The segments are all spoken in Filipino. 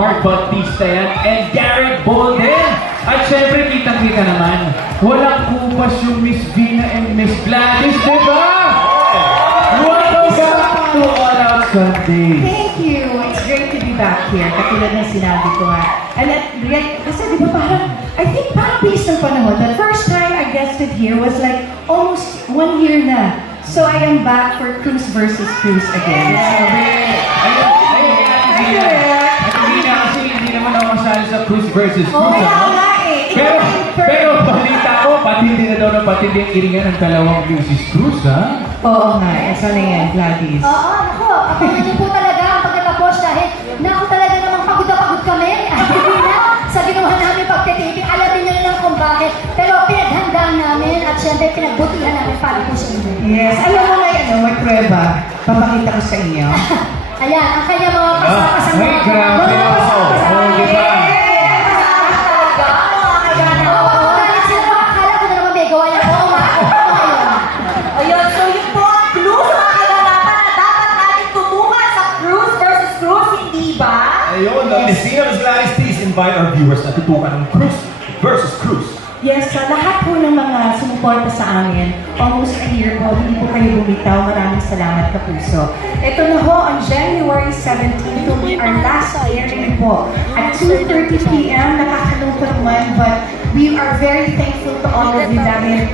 Mark Bautista yan, and Garrett Bolden. At syempre, kitang-kita naman, walang kupas yung Miss Vina and Miss Gladys, di ba? Welcome back to All Out Sunday. Thank you. It's great to be back here. Katulad ng sinabi ko nga. And kasi di ba parang, I think parang based ng panahon, the first time I guested here was like almost 1 year na. So I am back for Cruz versus Cruz again. Vina, kasi hindi naman ako masali sa Cruz versus Cruz. Oo, kaya nga eh. Pero balita ko, patindi na daw ng patindi ang iringan ng dalawang Mrs. Cruz, ha? Oo nga, esa na yan, Gladys. Oo, ako. Abangan niyo po talaga ang pagkatapos dahil naku talaga namang pagod na pagod kami. Sa ginawa namin pagtitiping, alamin niyo na lang kung bakit. Pero pinaghandaan namin at syempre pinagbutihan namin para po sa inyo. Yes, alam mo na yan, may prueba. Papakita ko sa inyo. Ayan, ang kanya mga kasama-kasama. Ay, grabe. Oh, di ba? Ayun, so yun po ang clue sa mga kaganapan na dapat natin tutukan sa Cruz versus Cruz, hindi ba? Ayun, Miss Vina, Miss Gladys, please invite our viewers na tutukan ng Cruz versus Cruz. Yes, sa lahat po ng mga sumuporta sa amin, almost a year po, hindi po kayo bumitaw. Maraming salamat, Kapuso. Ito na ho, on January 17, ito will be our last airing po. At 2:30 p.m., nakakalungkot man, but we are very thankful to all of you dahil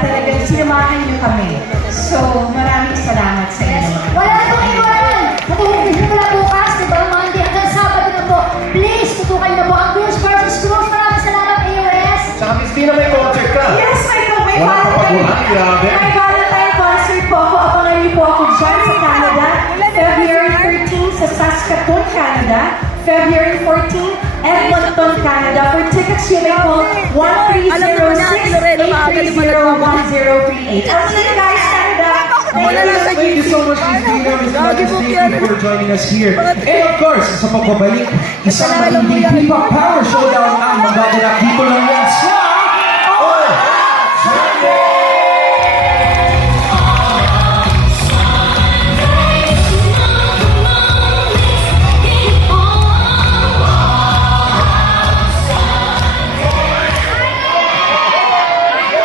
talagang sinamahan niyo kami. So, maraming salamat sa inyo. Wala na pong iwanan. Matulungin mo na bukas, di ba? Monday hanggang Sabado na po. Please, tutukan na po ang Cruz versus Cruz. Maraming salamat, AOS. Saka Miss Vina, may concert ka. Yes, may Walang kapaguran, grabe. May Valentine concert po ako. Abangan niyo po ako dyan sa Canada. February 13 sa Saskatoon, Canada. February 14, Edmonton, Canada. For tickets, you may call 1306-830-1038. I'll see you guys, Canada. Thank you so much, Miss Vina, Miss Gladys, thank you for joining us here. And of course, sa pagbabalik, isang matinding P-Pop Power Showdown ang magaganap dito lang yan sa All Sunday!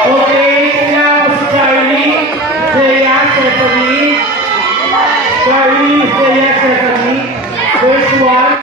Okay, now si Charlie, Stephanie. Charlie, Stephanie. First one.